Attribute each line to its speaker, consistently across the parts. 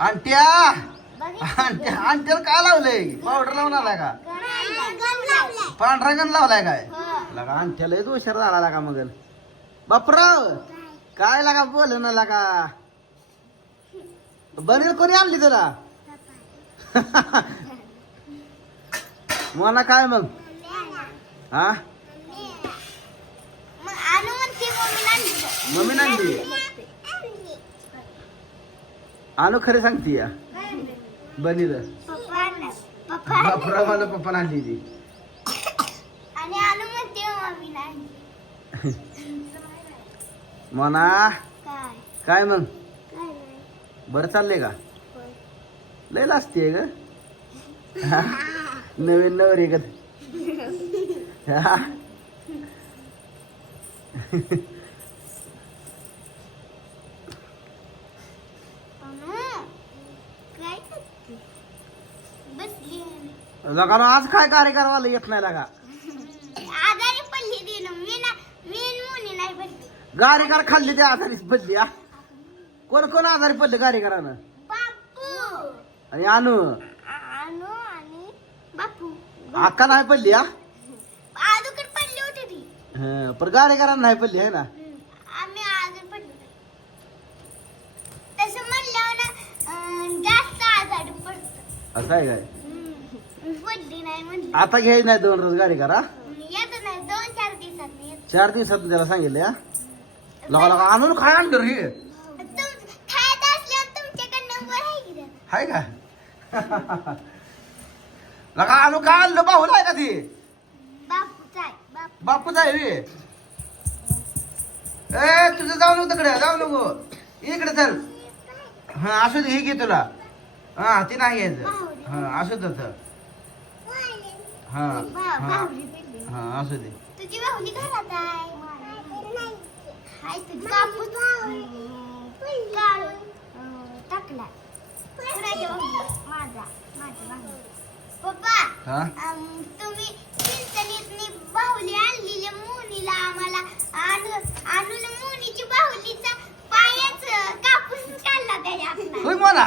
Speaker 1: अंट्या अंट्याला काय लावलंय? पावडर लावून आलाय का? पांढरा गण लावलाय काय?
Speaker 2: हो.
Speaker 1: लगा अंट्याला लयच हुशार झाला लागा मगल बापराव काय लागा बोल ना लागा. बनेल कोणी आणली तुला? मला काय मग? हा?
Speaker 2: मग मम्मी आणली?
Speaker 1: आणू खरे सांगती या. बनील बापराव मला पप्पा. आणली ती. म्हणा
Speaker 2: काय?
Speaker 1: काय मग? बरं चाललंय का. लय लाजतीये ग? नवीन नवरी ग हा?
Speaker 2: अनु, काय करते बसली आहे.
Speaker 1: लगा ना आज काय कार्यक्रमाला येत नाही लागा.
Speaker 2: आजारी पडली ती ना मी ना मी आणि मुनी नाही पडली
Speaker 1: खाल्ली त्या आजारीच पडली हा. कोण कोण आजारी पडले गाडीकरानं?
Speaker 2: बापू
Speaker 1: आणि
Speaker 2: अनु? आणि बापू
Speaker 1: अक्का नाही पडली
Speaker 2: पडली होती ती.
Speaker 1: पण गाडीकरांना नाही पडली आहे ना? असं आहे काय?
Speaker 2: नाही म्हणली.
Speaker 1: आता घ्यायची नाही दोन रोज गाडी करा.
Speaker 2: येत नाही दोन चार दिवसात येत.
Speaker 1: चार दिवसात त्याला सांगितलं हा लगा लगा आणून काय आणलं रे
Speaker 2: तुम खायचं असल्यावर तुमच्याकडनं नंबर आहे की त्यात?
Speaker 1: हाय का? लगा आणू काय आणलं? बाहू नाही का ती?
Speaker 2: बापूच आहे बापू.
Speaker 1: बापूच आहे रे. ए तुझं जाऊ नको तिकडे जाऊ नको. इकडे चल. हा असू दे हे घे तुला. हा ती नाही घ्यायचं. हा असू दे तर. हा हा. हा असू दे.
Speaker 2: तुझी बाहुली घरात आहे. हाय तुझी कापूस काढून अं, टाकला. कुणाच्या बाहुली? माझा माझ्या बाहुली. पप्पा
Speaker 1: हा?
Speaker 2: अं, तुम्ही बाहुली आणलेली मुनीला आम्हाला. आणू आणून मुनीची बाहुलीचा पायाच कापूस काढला त्याच्या
Speaker 1: होय म्हणा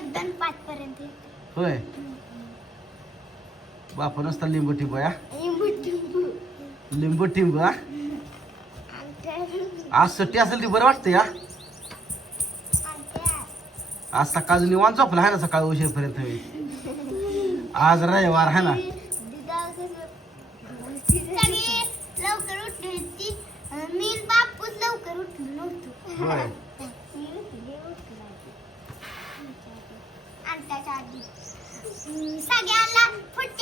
Speaker 2: एकदम पाच पर्यंत
Speaker 1: होय. बापा नसता लिंबू टिंबू या लिंबू टिंबू हा? आज सुट्टी असेल ती बरं वाटतं या आज सकाळ निवांत झोपला आहे ना सकाळ उशीरपर्यंत आज रविवार आहे ना.
Speaker 2: लवकर उठली होती. मी बापूच लवकर उठलो नव्हतो.
Speaker 1: सगळ्यांना फुट